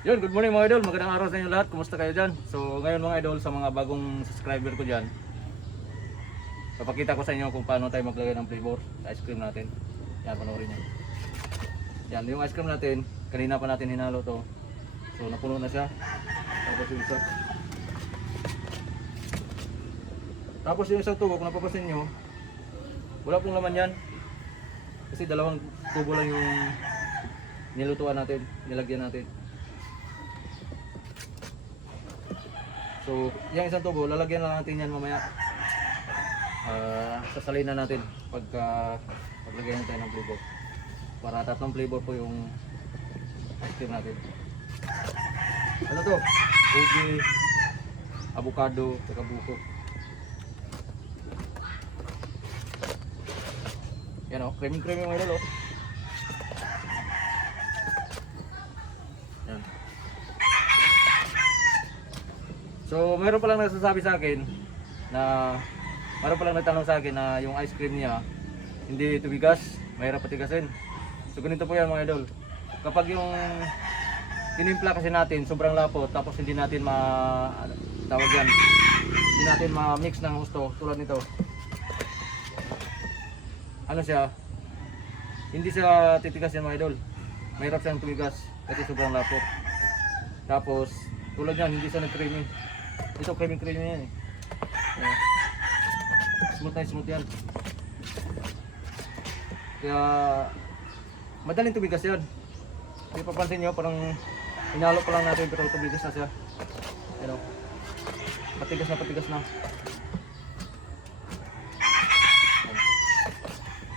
Yun, good morning mga idol. Magandang araw sa inyo lahat. Kumusta kayo dyan? So, ngayon mga idol, sa mga bagong subscriber ko dyan, papakita ko sa inyo kung paano tayo maglagay ng flavor sa ice cream natin. Yan, panoorin nyo. Yan, yung ice cream natin, kanina pa natin hinalo to. So, napuno na siya. Tapos yung isa. Tapos yung isang tubo, kung napapasin nyo, wala pong laman yan. Kasi dalawang tubo lang yung nilutuan natin, nilagyan natin. So, yung isang tubo, lalagyan lang natin yan mamaya. Ah, sasalin na natin pagka paglagyan tayo ng flavor. Para tatlong flavor po yung ice cream natin. Ano to? Ubi, avocado, saka buko. Yan o, creamy creamy mga idol o. So, meron palang nagsasabi sa akin na meron palang nagtanong sa akin na yung ice cream niya hindi tubigas, mahirap patigasin. So, ganito po yan mga idol. Kapag yung tinimpla kasi natin sobrang lapot tapos hindi natin ma ano, tawag yan hindi natin ma-mix ng gusto tulad nito. Ano siya? Hindi siya titigas yan mga idol. Mahirap siyang tumigas kasi sobrang lapot tapos tulad yan hindi siya nag-creamy ito creamy creamy yan eh. Ayan. smooth na smooth yan. Kaya madaling tumigas yan. Hindi papansin nyo parang inalo pa lang natin pero tumigas na siya. Ano patigas na patigas na.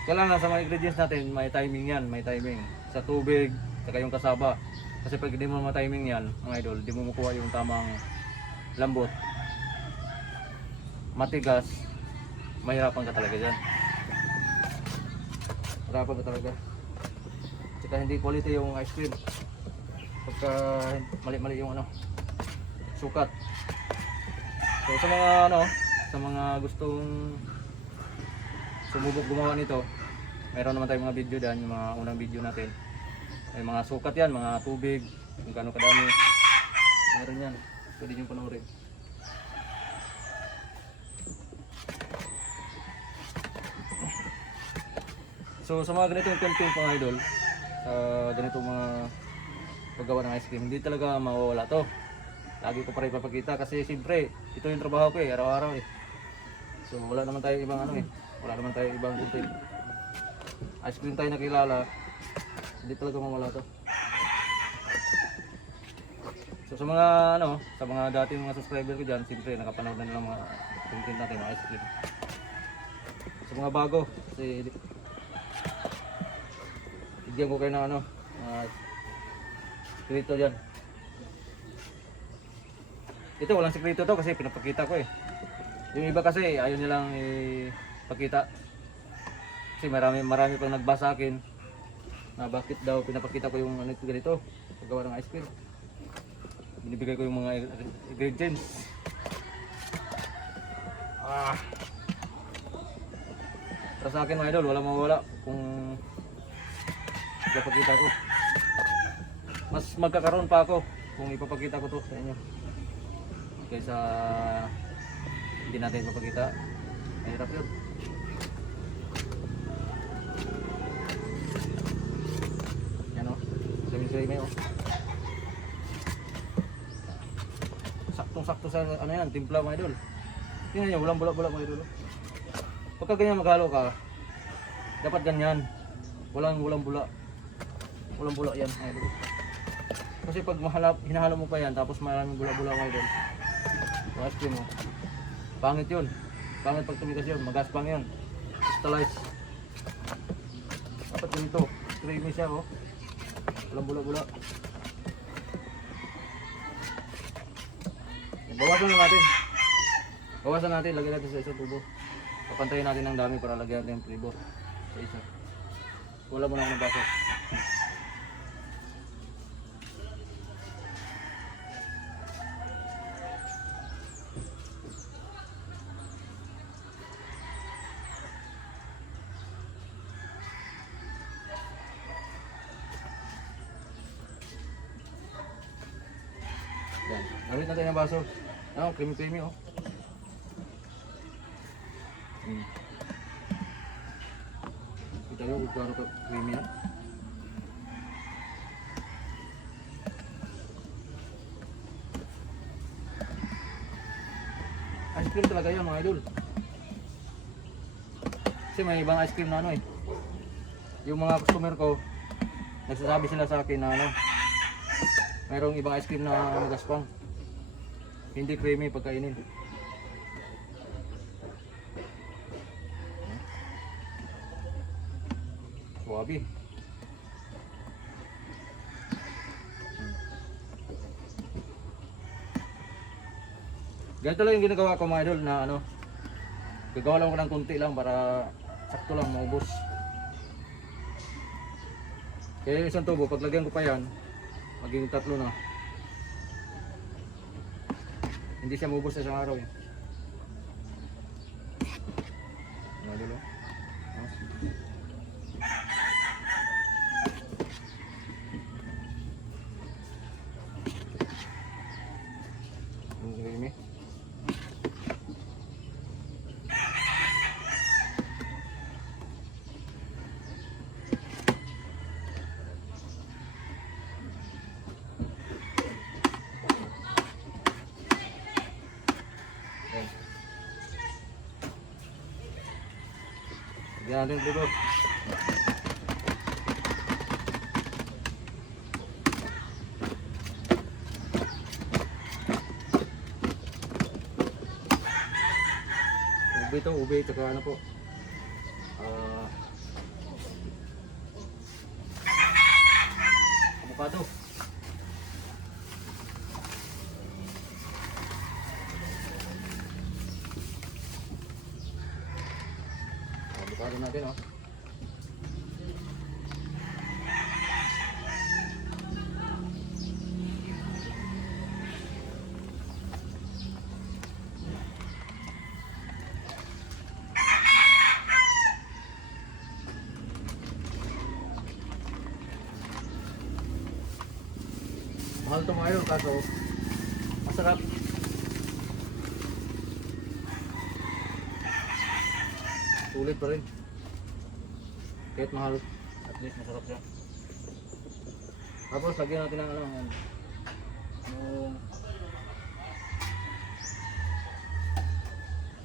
Kailangan sa mga ingredients natin, may timing yan, may timing. Sa tubig, saka yung kasaba. Kasi pag hindi mo ma-timing yan, mga idol, hindi mo makuha yung tamang lambot. Matigas, mahirapan ka talaga dyan. Mahirapan ka talaga. Saka hindi quality yung ice cream. Pagka mali-mali yung ano, sukat. So sa mga ano, sa mga gustong sumubok gumawa nito meron naman tayong mga video dyan yung mga unang video natin may mga sukat yan mga tubig kung gaano kadami meron yan pwede nyo panoorin. So sa mga ganitong content mga idol sa ganitong mga paggawa ng ice cream hindi talaga mawawala to. Lagi ko pa rin papakita kasi siyempre ito yung trabaho ko eh araw-araw eh. So wala naman tayo ibang ano eh wala naman tayo ibang content ice cream tayo nakilala hindi talaga mawala to so sa mga ano sa mga dating mga subscriber ko dyan siyempre nakapanood na nila mga content natin mga ice cream. Sa mga bago kasi bigyan ko kayo ng ano mga sekreto dyan. Ito walang sekreto to kasi pinapakita ko eh. Yung iba kasi ayaw nilang ipakita. Kasi marami marami pang nagbasa sa akin na bakit daw pinapakita ko yung ano ito ganito paggawa ng ice cream binibigay ko yung mga ingredients. Ah. Para sa akin mga idol wala mawala kung ipapakita ko. Mas magkakaroon pa ako kung ipapakita ko to sa inyo. Kaysa hindi natin ipapakita. Mahirap yun. Yan o sabi sa email o saktong sakto sa ano yan timpla mga idol. Tingnan nyo walang bulak bulak mga idol oh. pagka ganyan maghalo ka dapat ganyan. Walang walang bulak. Walang bulak yan mga idol. Kasi pag mahalap, hinahalo mo pa yan tapos maraming bulak-bulak mga idol. Yung ice mo pangit yun. Pangit pag tumigas yun. Magaspang yun. Crystallize. Dapat ganito. Creamy siya oh. Walang bulak-bulak bawasan na natin. Bawasan natin. Lagyan natin sa isang tubo. Papantayin natin ng dami para lagyan natin yung flavor sa isa. Wala mo na ako ng baso Gamit natin ang baso. Oh, creamy creamy oh. Hmm. Kita nyo kung gaano ka creamy na. Ice cream talaga yan mga idol. Kasi may ibang ice cream na ano eh. Yung mga customer ko, nagsasabi sila sa akin na ano, mayroong ibang ice cream na magaspang. Hindi creamy pagkainin. Suwabe. Ganito lang yung ginagawa ko mga idol na ano, gagawa lang ko ng kunti lang para sakto lang maubos. Kaya yung isang tubo, paglagyan ko pa yan, magiging tatlo na. Hindi siya maubos sa isang araw eh. Mga idol oh. Oh. Ang creamy. Ayan. Natin dito. Ube to, ube, tsaka ano po. Ah. avocado. Avocado natin oh. Mahal to ngayon kaso masarap. Sulit pa rin. Kahit mahal, at least masarap siya. Tapos lagyan natin ng ano, yan. yung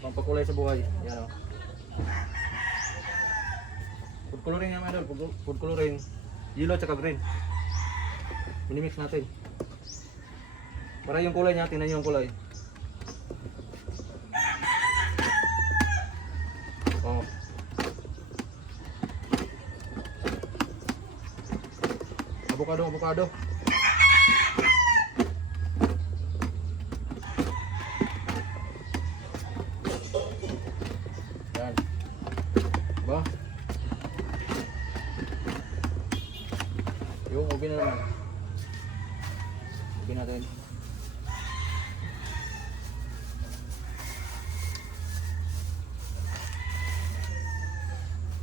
pampakulay sa buhay. Yan o. Food coloring yan, idol. Food- Food coloring. Yellow at green. Minimix natin. Para yung kulay niya, tingnan yung kulay. Oh. Avocado, avocado. Yan. Ba? Yung na naman. Ubi natin.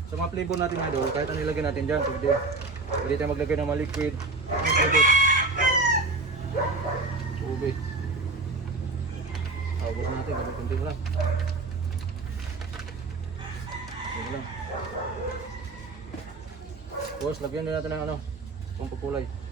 Sa mga flavor natin doon, kahit ano ilagay natin dyan, pwede. Pwede tayo maglagay ng mga liquid. Ube. Tawag natin, ganun kunti lang. Ganun lang. Tapos, lagyan din natin ng ano, pampakulay. Wah.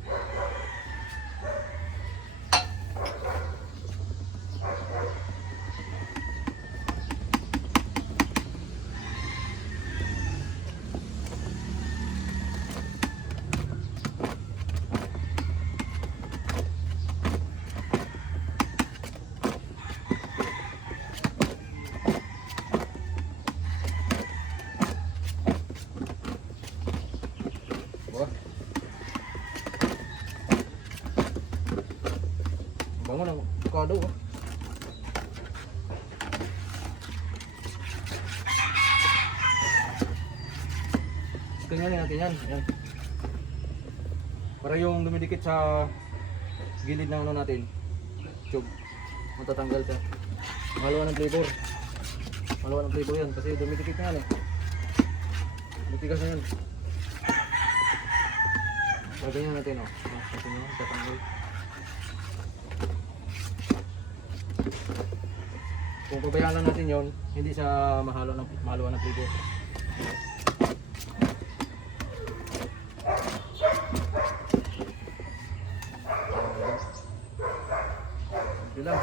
Bangun ng avocado oh. Ganyan natin yan. yan. Para yung dumidikit sa gilid ng ano natin. Tube. Matatanggal siya. Malawa ng flavor. Malawa ng flavor yan kasi dumidikit na yan eh. Matigas na yan. Lagyan natin oh. Ah, Kasi nyo, tatanggal. Kung pabayaan lang natin yon, hindi sa mahalo ng mahaluan ng pligo. Yun lang.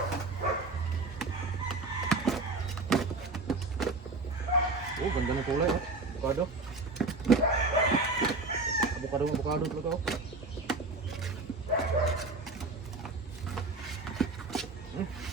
Oh, ganda ng kulay oh. Bukado. Bukado, bukado talaga oh. Hmm.